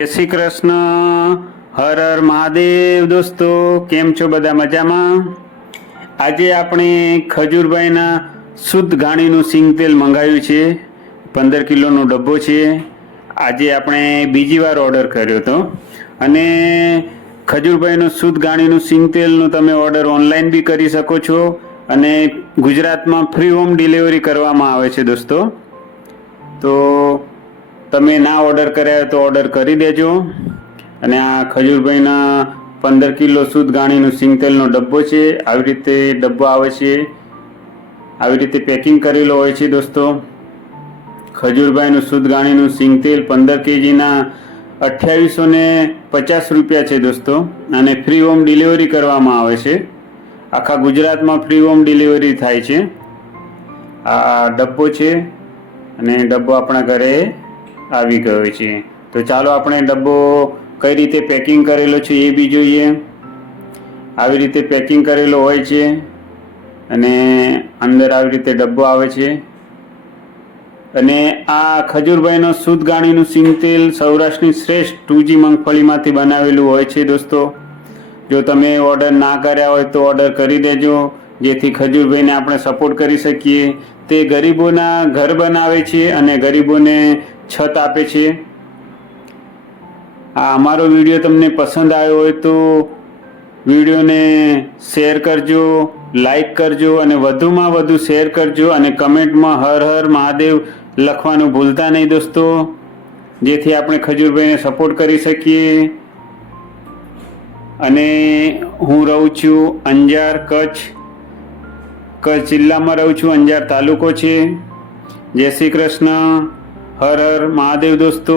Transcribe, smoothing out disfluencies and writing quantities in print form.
જય શ્રી કૃષ્ણ. હર હર મહાદેવ. દોસ્તો કેમ છો? બધા મજામાં? આજે આપણે ખજૂરભાઈના શુદ્ધ ઘાણીનું સિંગ તેલ મંગાવ્યું છે. 15 કિલોનો ડબ્બો છે. આજે આપણે બીજી વાર ઓર્ડર કર્યો હતો અને ખજૂરભાઈનું શુદ્ધ ઘાણીનું સિંગ તેલનું તમે ઓર્ડર ઓનલાઈન બી કરી શકો છો અને ગુજરાતમાં ફ્રી હોમ ડિલિવરી કરવામાં આવે છે. દોસ્તો તો તમે ના ઓર્ડર કર્યા તો ઓર્ડર કરી દેજો. અને આ ખજૂરભાઈના 15 કિલો શુદ્ધ ઘાણીનું સિંગ તેલનો ડબ્બો છે. આવી રીતે ડબ્બો આવે છે, આવી રીતે પેકિંગ કરેલો હોય છે. દોસ્તો ખજૂરભાઈનું શુદ્ધ ઘાણીનું સિંગ તેલ 15 kgના 2850 રૂપિયા છે. દોસ્તો અને ફ્રી હોમ ડિલિવરી કરવામાં આવે છે. આખા ગુજરાતમાં ફ્રી હોમ ડિલિવરી થાય છે. આ ડબ્બો છે અને ડબ્બો આપણા ઘરે આવી ગયો છે. તો ચાલો આપણે ડબ્બો કઈ રીતે પેકિંગ કરેલો છે એ બી જોઈએ. આવી રીતે પેકિંગ કરેલો હોય છે અને અંદર આવી રીતે ડબ્બો આવે છે. અને આ ખજૂરભાઈનો શુદ્ધ ઘાણીનું સિંગ તેલ સૌરાષ્ટ્રની શ્રેષ્ઠ 2G મગફળીમાંથી બનાવેલું હોય છે. દોસ્તો જો તમે ઓર્ડર ના કર્યા હોય તો ઓર્ડર કરી દેજો, જેથી ખજૂરભાઈને આપણે સપોર્ટ કરી શકીએ. તે ગરીબોના ઘર બનાવે છે અને ગરીબોને છત આપે છે. આ અમારો વિડીયો તમને પસંદ આવ્યો હોય તો વિડીયોને શેર કરજો, લાઈક કરજો અને વધુમાં વધુ શેર કરજો અને કમેન્ટમાં હર હર મહાદેવ લખવાનું ભૂલતા નહીં. દોસ્તો જેથી આપણે ખજૂરભાઈને સપોર્ટ કરી શકીએ. અને હું રહું છું અંજાર, કચ્છ જિલ્લામાં રહું છું. અંજાર તાલુકો છે. જય શ્રી કૃષ્ણ. હર હર મહાદેવ. દોસ્તો